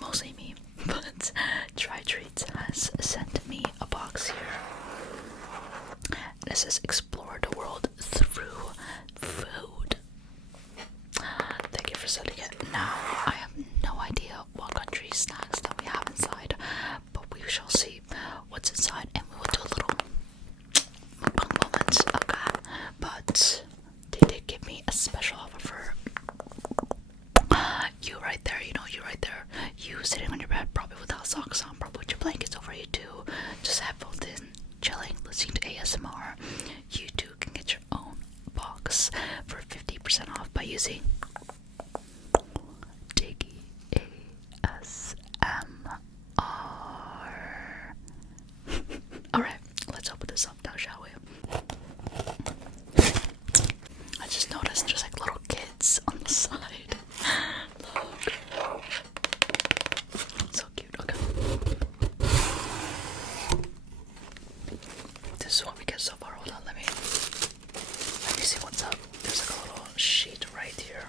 mostly me, but TryTreats has sent me a box here. This says explore the world through food. Thank you for sending it. Now, I have no idea what country snacks that we have inside, but we shall see what's inside, and we will do a little mukbang moment, okay? But they did give me a special offer for you right there, you right there. You sitting on your bed, probably without socks on, probably with your blankets over you too, just headphones in, chilling, listening to ASMR. You too can get your own box for 50% off by using TAEKIASMR. Alright, let's open this up now, shall we? I just noticed there's like little kids on the side. Look. So cute, okay. This is what we get so far. Hold on, let me see what's up. There's like a little sheet right here.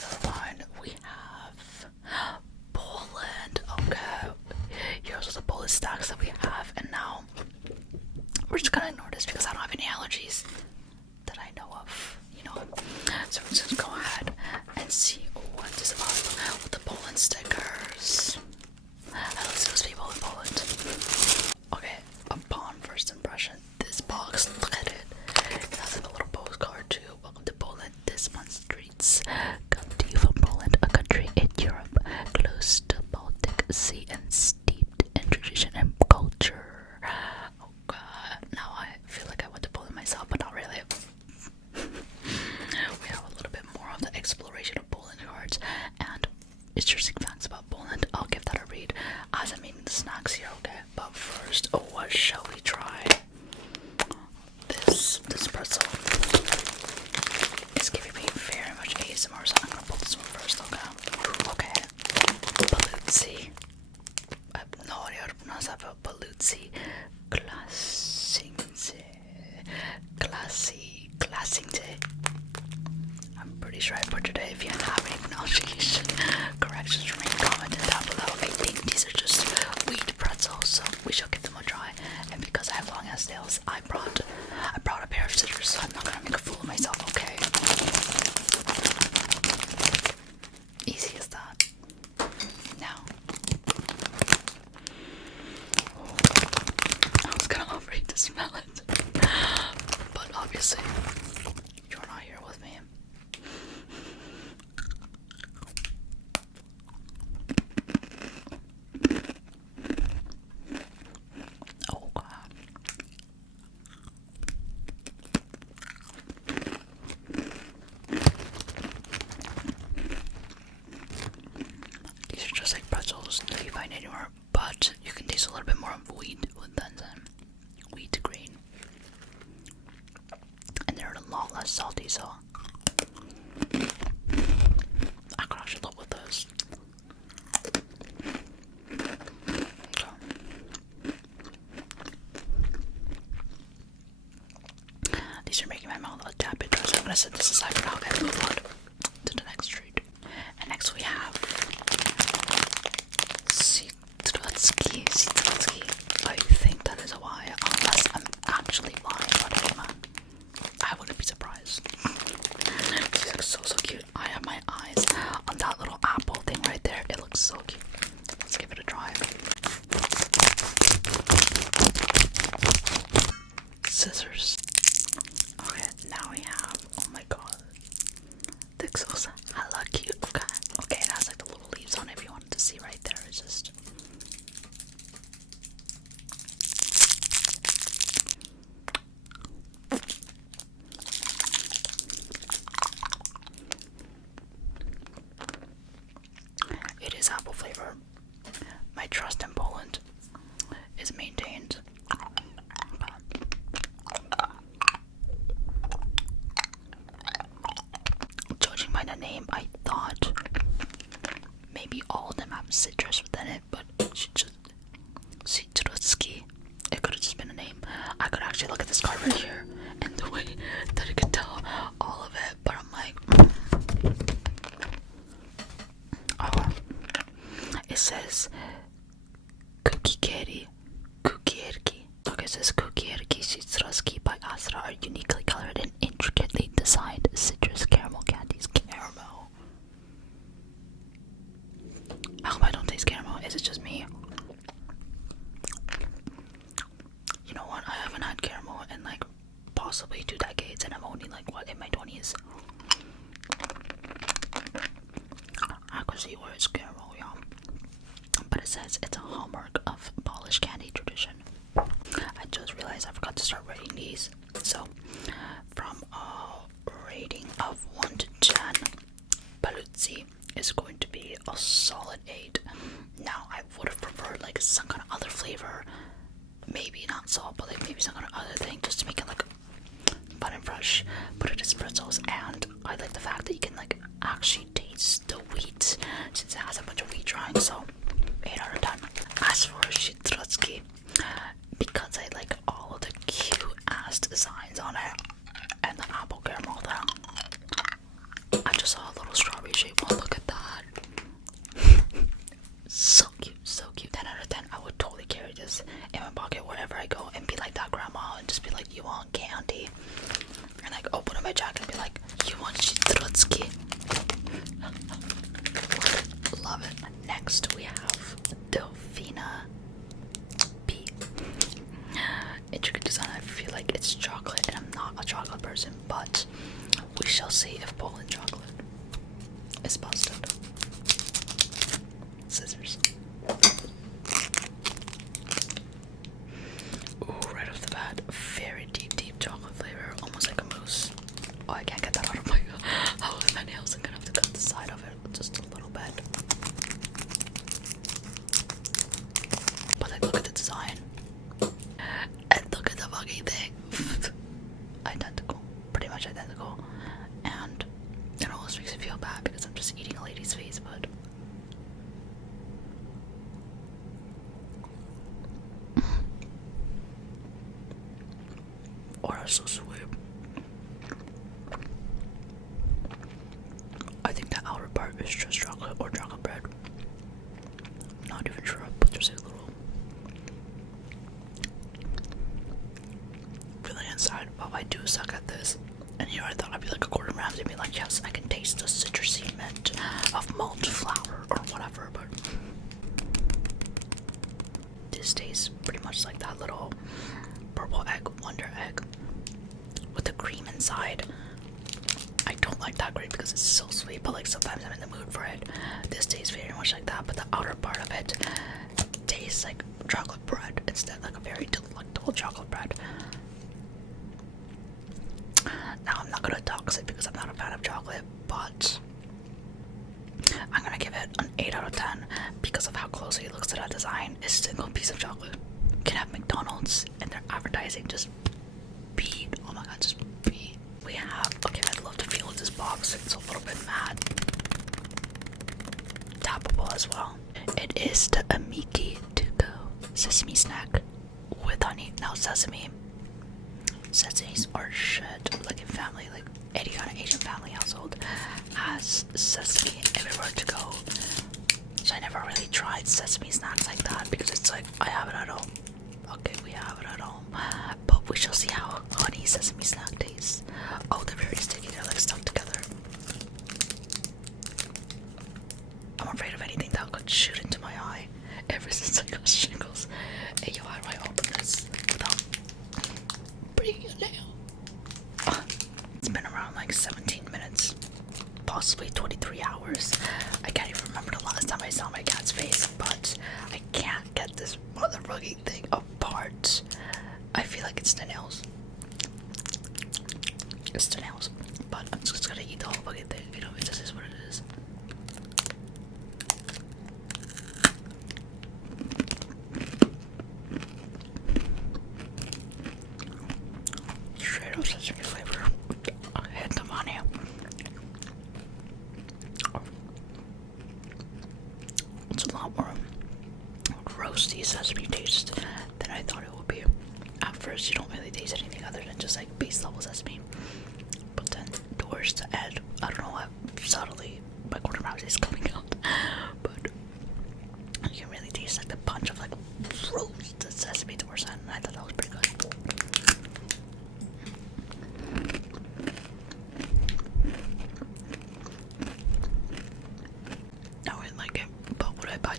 Never mind. We have Poland. Okay. Here's all the Polish stacks that we have, and now we're just gonna ignore this because I don't have any allergies that I know of, So we're just gonna go ahead and see what is about with the Poland stickers. Hello to those people in Poland. Okay, upon first impression, this box, look at it. It has like a little postcard too. Welcome to Poland. This month's treats come to you from Poland, a country in Europe, close to Baltic Sea and steeped in tradition and culture. Oh god, now I feel like I went to Poland myself, but not really. We have a little bit more of the exploration of Poland cards and interesting facts about Poland. I'll give that a read as I'm eating the snacks here, okay? But first, what shall we try? This pretzel is giving me very much ASMR, so I'm gonna pull this one first, okay? Okay, Balutzi. I have no idea how to pronounce that, but Balutzi Klassingte. I'm pretty sure I butchered it. If you have any pronunciation corrections, remain commented down below. I think these are just wheat pretzels, so we shall give them a try. And because I have long ass nails, I brought a pair of scissors, so I'm not gonna make a fool of myself, okay? Easy as that. Now, I was gonna offer you to smell it, but obviously you're not here with me. Oh god. These are just like pretzels that you find anywhere, but you can taste a little bit more of wheat than wheat grain. And they're a lot less salty, so I could actually live with this. So, these are making my mouth a tad bit dry, so I'm gonna set this aside for now and move on to the next treat. And next we have Citrocki. I think that is a Y, unless I'm actually lying, but I wouldn't be surprised. These look so cute. I have my eyes on that little apple thing right there. It looks so cute. Let's give it a try. Scissors. Okay, now we have, oh my god, Pixels. Hella cute. Okay, it has like the little leaves on it if you wanted to see right there. It's just it is apple flavor. My trust in Poland is maintained. Judging by the name, I thought maybe all of them have citrus within it, but it's just Citrocki. It could have just been a name. I could actually look at this card right here and the way that it could tell all of it, but I'm like, says cookie erki. Okay, it says cookie erki shitsuruski by Asra are uniquely colored and intricately designed citrus caramel candies. Caramel. I hope I don't taste caramel. Is it just me? You know what? I haven't had caramel in like possibly 2 decades, and I'm only like what, in my 20s. I could see where it's caramel, yeah. But it says it's a hallmark of Polish candy tradition. I just realized I forgot to start rating these. So, from a rating of 1 to 10, Paluzzi is going to be a solid 8. Now, I would have preferred like some kind of other flavor. Maybe not salt, but like maybe some kind of other thing just to make it like fun and fresh. But it is pretzels, and I like the fact that you can like actually taste the wheat since it has a bunch of wheat drying. So 8 out of 10. As for shitruski, because I like all of the cute ass designs on it and the apple caramel thing, I just saw a little strawberry shape one. Look at that. So cute, so cute. 10 out of 10. I would totally carry this in my pocket wherever I go and be like that grandma and just be like, you want candy? And like open up my jacket and be like, you want shitruski? Love it. Next we have Delfina B. Intricate design. I feel like it's chocolate and I'm not a chocolate person, but we shall see if Poland chocolate is busted. Scissors. Ooh, right off the bat, very deep chocolate flavor, almost like a mousse. Oh, I can't get that out of my nails. I'm gonna have to cut the side of it just a little bit. But like, look at the design. And look at the fucking thing. Identical. Pretty much identical. And it almost makes me feel bad because I'm just eating a lady's face, but oh, that's so sweet. I think the outer part is just chocolate or chocolate bread. Not even sure, but there's a little feeling inside. Well, I do suck at this. And here I thought I'd be like a Gordon Ramsay, be like, yes, I can taste the citrusy mint of malt flour or whatever, but this tastes pretty much like that little purple egg, Wonder Egg, with the cream inside. I don't like that cream because it's so sweet, but like sometimes I'm in the mood for it. This tastes very much like that, but the outer part of it tastes like chocolate bread instead, like a very delectable chocolate bread. Now I'm not gonna dox it because I'm not a fan of chocolate, but I'm gonna give it an 8 out of 10 because of how closely it looks to that design. A single piece of chocolate can have McDonald's and their advertising just beat. Oh my god, just beat. We have, okay, I'd love to feel this box. It's a little bit matte. Tappable as well. It is the Amiki To Go Sesame Snack with honey. Now sesames are shit, like in family, like any kind of Asian family household has sesame everywhere to go. So I never really tried sesame snacks like that because it's like, I have it at home. Okay, we have it at home. But we shall see how honey sesame snack tastes. Oh, they're very sticky, they're like stuck together. I'm afraid of anything that could shoot into my eye ever since I got shingles. Hey, yo, how do I open this without breaking a nail? It's been around like 17 minutes, possibly 23 hours. I can't even remember the last time I saw my cat's face, but I can't get this motherfucking thing apart. I feel like it's the nails. It's the nails. But I'm just gonna eat the whole fucking thing, you know, this is what it is. Straight up sesame flavor. Hit them on you. It's a lot more roasty sesame taste than I thought it would be. At first, you don't really taste anything other than just like base level sesame. But then towards the end, I don't know what subtly my Gordon Ramsay is coming out, but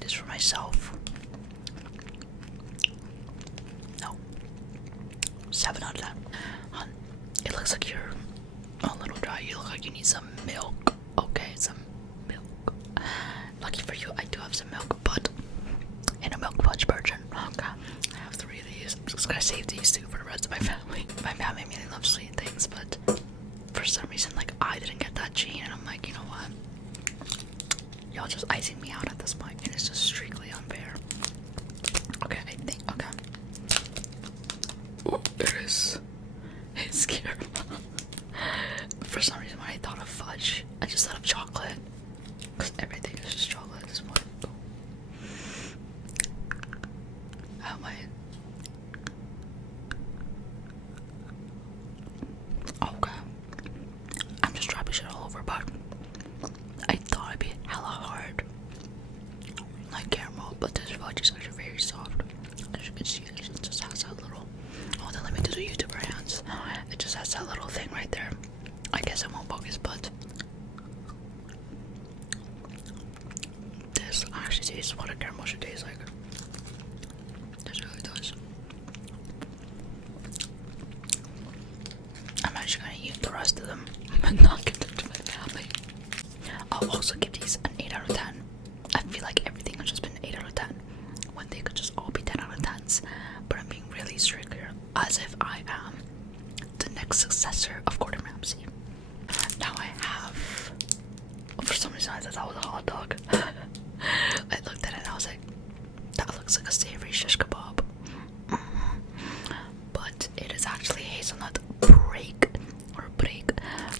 this for myself. No. 7 out of 10. It looks like you're a little dry. You look like you need some milk. Okay, some milk. Lucky for you, I do have some milk, but in a milk fudge version. Okay. I have 3 of these. I'm just gonna save these 2 for the rest of my family. My family really loves sweet things, but for some reason, like, I didn't get that gene, and I'm like, you know what? Y'all just icing me out at this point, and it's just strictly unfair. Okay, I think, okay. Oh, it is. It's scary. For some reason, when I thought of fudge, I just thought of chocolate. Because everything is just chocolate at this point. Oh, wait. Okay. I'm just dropping shit all over, but I thought it'd be hella hard. Like caramel, but this fudge is actually very soft. As you can see, it just has that little. Oh, then let me do the YouTuber hands. It just has that little thing right there. I guess it won't focus, but this actually tastes what a caramel should taste like. This really does. I'm actually gonna eat the rest of them and not give them to my family. I'll also give these an 8 out of 10. I feel like everything has just been 8 out of 10 when they could just all be 10 out of 10s. But I'm being really strict here, as if I am the next successor of Gordon Ramsay. Now I have. For some reason, I thought that was a hot dog. I looked at it and I was like, that looks like a savory shish kebab. But it is actually hazelnut break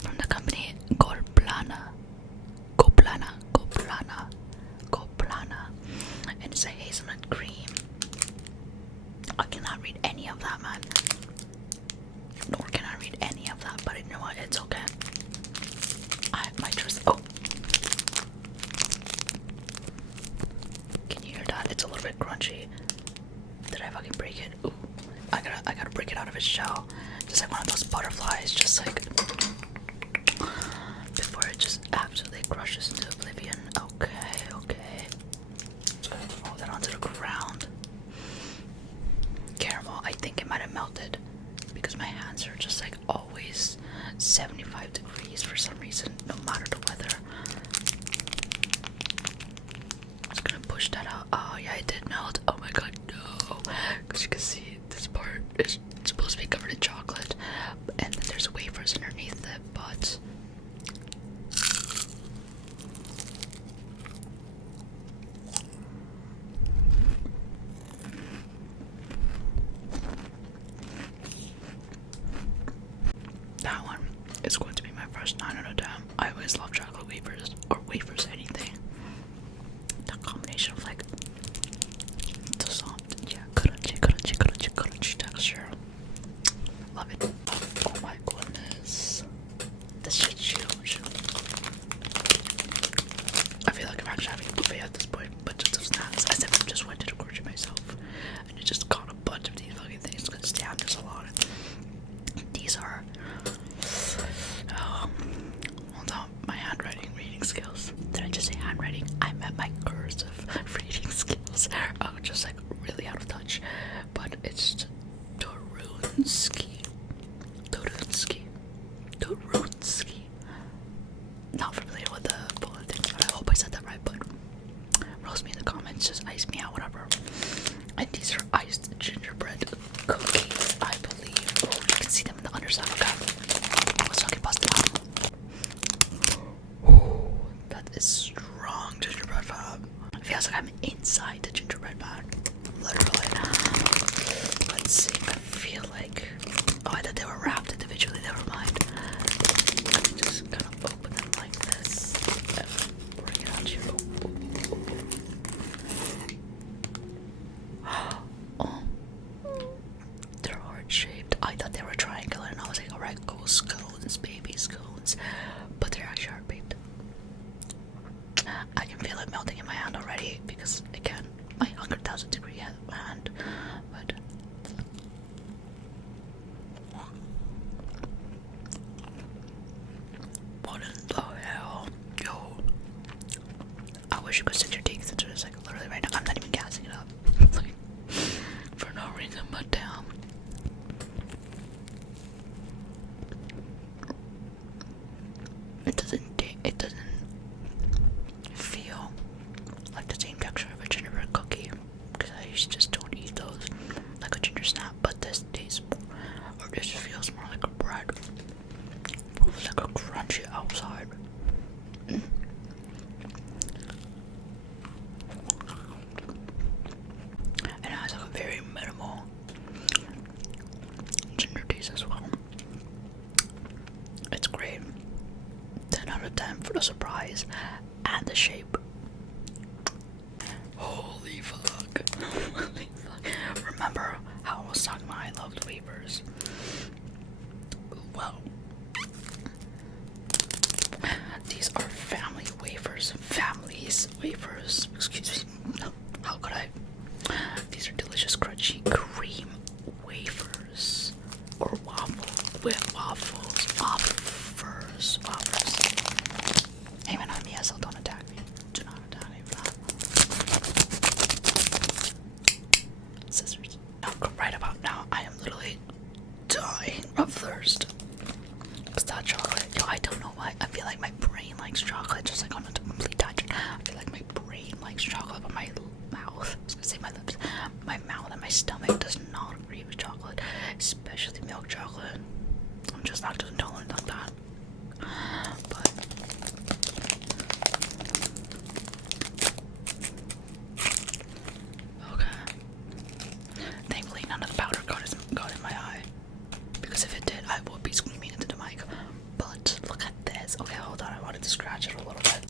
from the company Goplana. And it's a hazelnut cream. I cannot read any of that, man. Nor can I read any of that, but you know what? It's okay. I might just. Oh. Can you hear that? It's a little bit crunchy. Did I fucking break it? Ooh. I gotta break it out of its shell. Just like one of those butterflies, just like before it just absolutely crushes into oblivion. Okay. Just gonna throw that onto the ground. Caramel, I think it might have melted because my hands are just like always 75 degrees for some reason, no matter the weather. Just gonna push that out. Oh yeah, it did melt. Oh my god, no. Because you can see this part is supposed to be covered in chocolate, and then there's wafers underneath it, but that one is going to be my first 9 out of 10. I always love chocolate wafers, or wafers, anything. That combination of like the soft, yeah, crunchy texture. Love it. Oh my goodness. This shit's huge. I feel like I'm actually having a buffet at this point, but just of snacks. As if I just went to the grocery myself and I just got a bunch of these fucking things because damn, there's a lot. These are hold on, my handwriting reading skills. Did I just say handwriting? I meant my cursive reading skills. Oh, just like really out of touch. But it's Torunski. Not familiar with the bullet things, but I hope I said that right. But roast me in the comments, just ice me out, whatever. And these are iced gingerbread cookies, I believe. Oh, you can see them in the underside. Okay, let's fucking bust it out. Oh, that is strong gingerbread fam. It feels like I'm inside the gingerbread man. Literally. Let's see. I feel like. Oh, I thought they were wrapped individually. Never mind. Let me just kind of open them like this and bring it out to you. Oh, they're heart shaped. I thought they were triangular, and I was like, alright, cool, scones, baby scones. But they're actually heart shaped. I can feel it melting in my hand already because, again, my 100,000-degree hand. But what in the hell? Yo. I wish you could sit your teeth into this, like, literally right now. size and the shape. Holy fuck. Holy fuck. Remember how I was talking about I loved wafers? Well, these are family wafers. Family's wafers. Excuse me. How could I? These are delicious, crunchy cream wafers. Or wafers. Hey man, I'm yes, don't attack me. Do not attack me for that. Scissors. Now, right about now, I am literally dying of thirst. Because that chocolate, yo, I don't know why. I feel like my brain likes chocolate, just like on a complete tangent. I feel like my brain likes chocolate, but my mouth, I was gonna say my lips, my mouth and my stomach does not agree with chocolate, especially milk chocolate. I'm just lactose intolerant like that. But okay. Thankfully none of the powder got in my eye. Because if it did, I would be screaming into the mic. But look at this. Okay, hold on, I wanted to scratch it a little bit.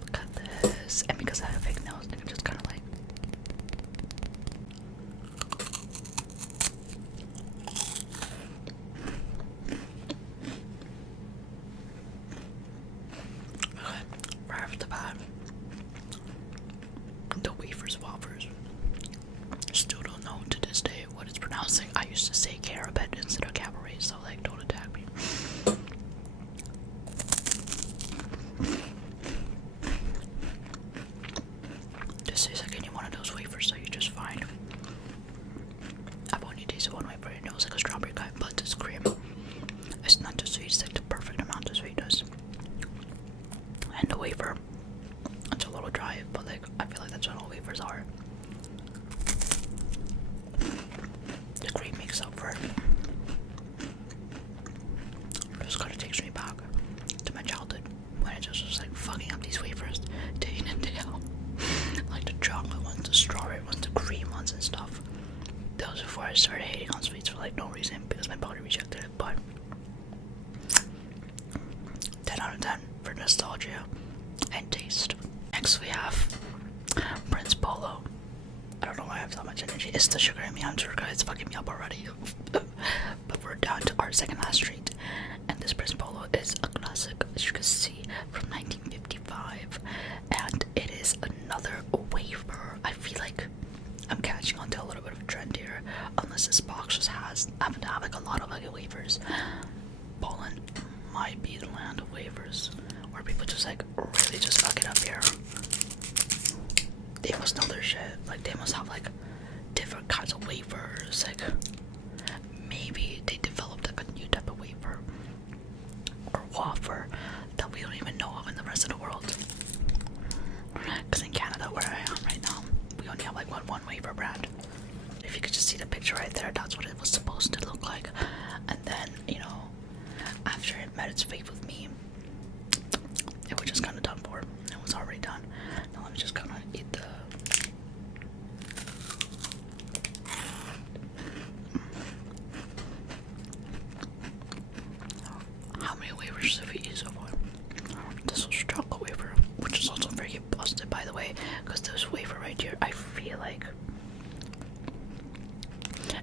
Look at this. And because I have a fake nose, I can just kinda like right off the bat, the wafers. Still don't know to this day what it's pronouncing. I used to say carabet instead of cabaret, so like don't attack me. This is like any one of those wafers that you just find. I've only tasted one wafer and it was like a strawberry guy, but this cream, it's not too sweet, it's like the perfect amount of sweetness. And the wafer, it's a little dry, but like I feel like that's what all wafers are. The cream makes up for it. Just kind of takes me back to my childhood when I just was like fucking up these wafers day in and day out. Like the chocolate ones, the strawberry ones, the cream ones and stuff. That was before I started hating on sweets for like no reason because my body rejected it, but 10 out of 10 for nostalgia and taste. Next we have Prince Polo. I don't know why I have so much energy. It's the sugar in me. I'm sure guys, it's fucking me up already. But we're down to our second last treat. And this Prince Polo is a classic, as you can see, from 1955. And it is another wafer. I feel like I'm catching on to a little bit of a trend here. Unless this box just happen to have like a lot of like wafers. Poland might be the land of wafers. Where people just like really just fuck it up here. They must know their shit. Like they must have like different kinds of wafers. Like maybe they developed like a new type of wafer or wafer that we don't even know of in the rest of the world. Because in Canada, where I am right now, we only have like one wafer brand. If you could just see the picture right there, that's what it was supposed to look like. And then, you know, after it met its fate with me, it was just kind of done for. It was already done. Now let me just kind of eat the. How many wafers have we eaten so far? This was chocolate wafer, which is also very busted, by the way, because this wafer right here, I feel like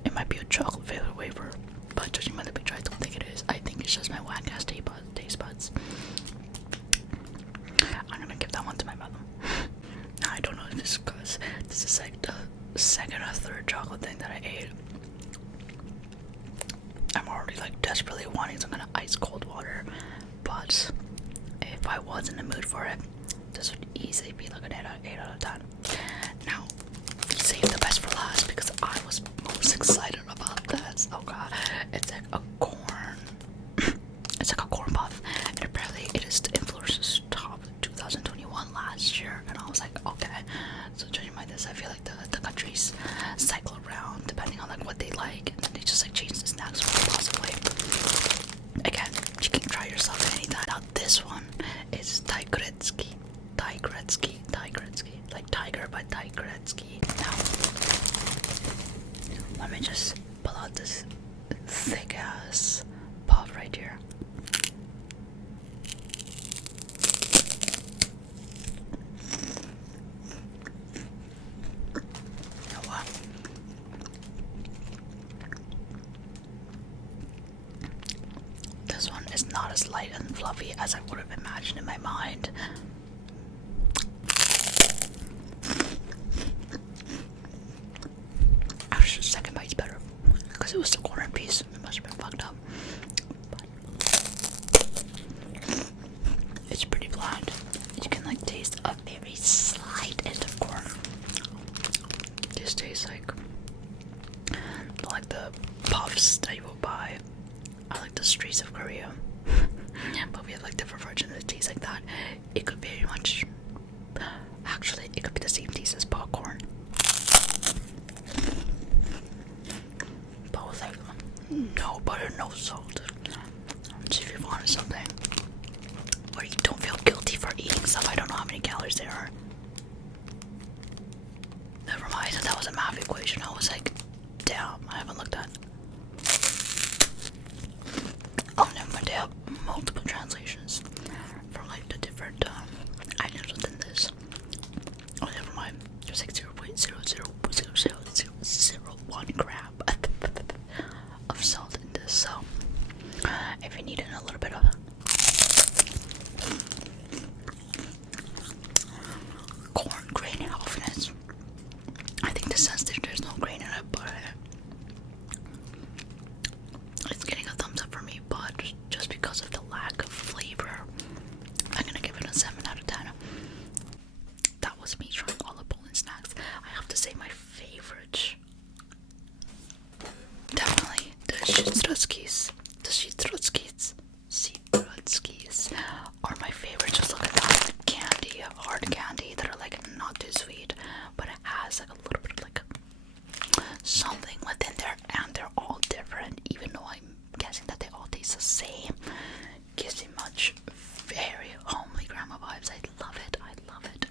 it might be a chocolate flavored wafer, but judging by the picture, I don't think it is. I think it's just my whack ass taste buds. I'm gonna give that one to my mother. Now I don't know if this is because this is like the second or third chocolate thing that I ate. I'm already like desperately wanting some kind of ice cold water, but if I was in the mood for it, this would easily be like an 8 out of 10. Now, save the best for last because I was most excited about this. Oh god, it's like a corn. It's like a corn puff, and apparently it is the influencer's top 2021 last year. And I was like, okay. So judging by this, I feel like the countries cycle around depending on like what they like, and then they just like change the snacks possibly. Again, you can try yourself anytime. Now this one is TryTreats. Like tiger, but TryTreats. Now, let me just pull out this thick ass puff right here. as I would have imagined in my mind. Actually, the second bite's better because it was the corner piece. It must have been fucked up. But it's pretty bland. You can like taste a very slight hint of corn. This tastes like the puffs that you will buy at like the streets of Korea. But we have like different versions that taste like that. It could very much, actually, it could be the same taste as popcorn. But with like no butter, no salt. So if you wanted something where you don't feel guilty for eating stuff, I don't know how many calories there are. Never mind, that was a math equation. I was like, damn, I haven't looked at. Oh, never mind, they have multiple translations for like the different items within this. Oh, never mind, there's like 0.0000001 gram of salt in this, so if you need a little bit of corn grain healthiness, I think the sense that there's no grain in it, but it's getting a thumbs up for me. But just because of the lack of flavor, I'm gonna give it a 7 out of 10. That was me trying all the Poland snacks. I have to say my favorite, definitely the Sitruckis. The Sitruckis are my favorite. Just look at that candy, hard candy that are like not too sweet, but it has like a little bit of like something within there, and they're all different. Even though I'm guessing that they all taste the same, gives me much very homely grandma vibes. I love it. I love it.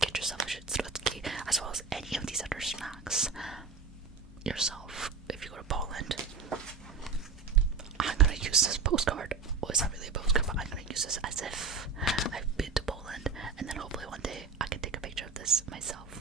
Get yourself a Sitrucki as well as any of these other snacks yourself if you go to Poland. I'm gonna use this postcard. Well, it's not really a postcard, but I'm gonna use this as if I've been to Poland, and then hopefully one day I can take a picture of this myself